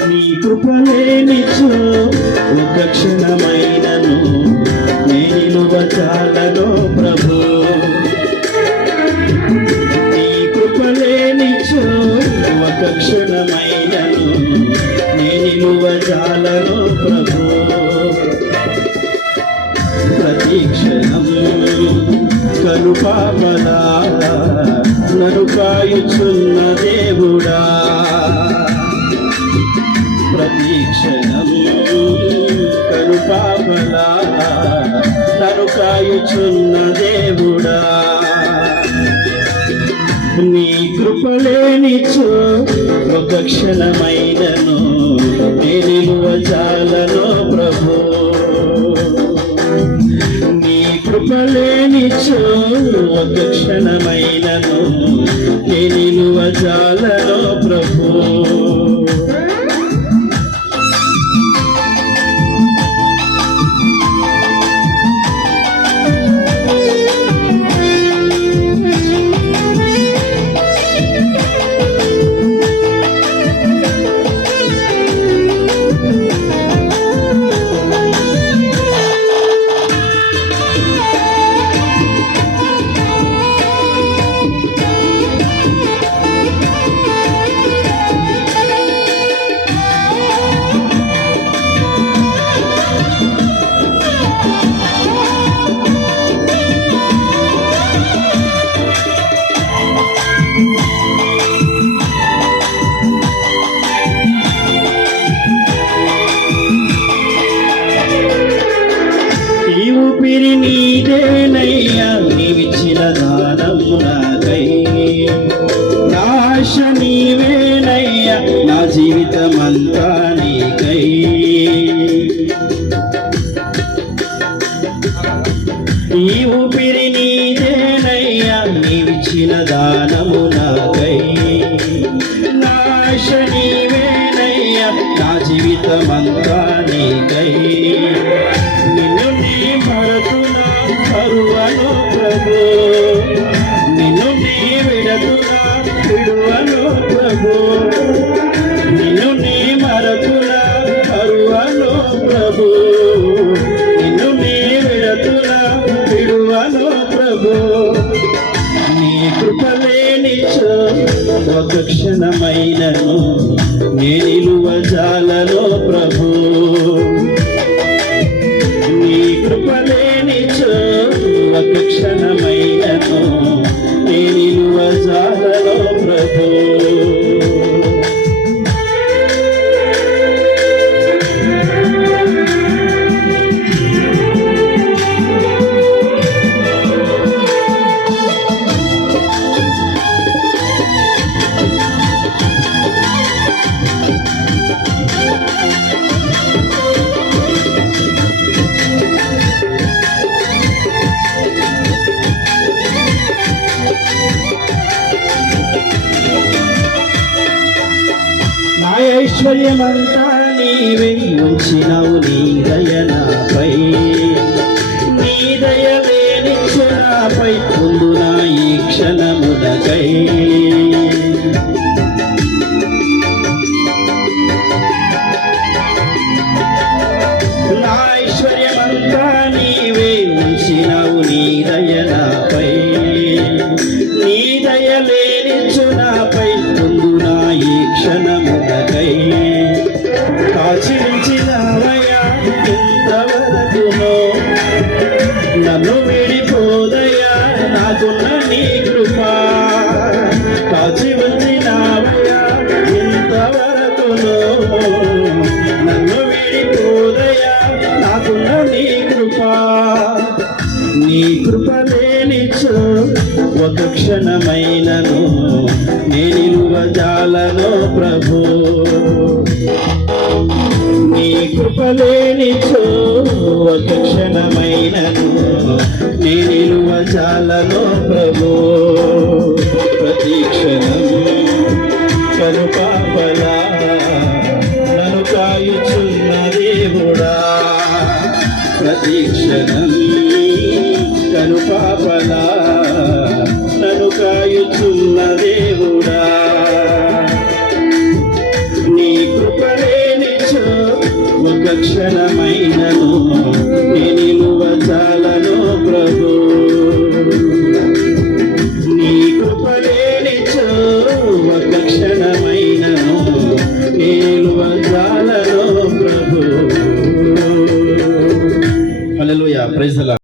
నీ కృపలేనిచో ఒక క్షణమైనను నిలువ చాలను ప్రభు. నీ కృపలేనిచో ఒక క్షణమైనను నిలువ చాలను ప్రభు. ప్రతి క్షణం కనుపాపలా నన్ను కాయుచున్న దేవుడా, ప్రతి క్షణం కనుపాపలా నన్ను కాయుచున్న దేవుడా. నీ కృపలేనిచో ఒక క్షణమైనను నిలువ చాలను ప్రభు. నీ కృపలేనిచో ఒక క్షణమైనను నిలువ చాలను ప్రభు. ఊపిరి నీదేనయ్యా, నీవిచ్చిన దానము నాకై. ఆశ నీవేనయ్యా, నా జీవితమంతా నీకై. ఈ ఊపిరి నీదేనయ్యా, నీవిచ్చిన దానము నాకై. ఆశ నీవేనయ్యా, నా జీవితమంతా నీకై. నిన్ను నీ మరతునా పరువను ప్రభు, నిన్ను నీ విడతునా విడువను ప్రభు. నిన్ను నీ మరతునా పరువను ప్రభు, నిన్ను నీ విడతునా విడువను ప్రభు. నీ కృపలేనిచో ఒక క్షణమైనను నిలువ చాలను ప్రభు. నీ కృపలేనిచో ఒక క్షణమైనను నిలువ చాలను ప్రభు. ఐశ్వర్యమంతా నీవే ఉంచినవు నీ దయ నాపై. నీ దయ లేనిచు నాపై ముందు నా ఈ క్షణమునకై. నా ఐశ్వర్యమంతా నీవే ఉంచినవు నీ దయ నాపై. నీ దయ లేనిచు నాపై ముందు నా ఈ క్షణమునకై. కాచి ఉంచినవయ్యా ఇంతవరకునో, నన్ను విడిపోదయ్యా నాకున్న నీ కృపా. కాచి ఉంచినవయ్యా ఇంతవరకునో, నన్ను విడిపోదయ్యా నాకున్న నీ కృపా. నీ కృపలేనిచో ఒక క్షణమైనను నిలువ చాలను ప్రభు. నీ కృపలేనిచో ఒక క్షణమైనను నిలువ చాలను ప్రభు. ప్రతి క్షణం కనుపాపలా నన్ను కాయుచున్న దేవుడా, ప్రతి క్షణం కనుపాపలా నన్ను కాయుచున్న దేవుడా. నీ కృపలే క్షణమైనను నీ నిలువ చాలను ప్రభు. నీ కృప లేనిచో ఒక క్షణమైనను నీ నిలువ చాలను ప్రభు. హల్లెలూయా. Praise the lord.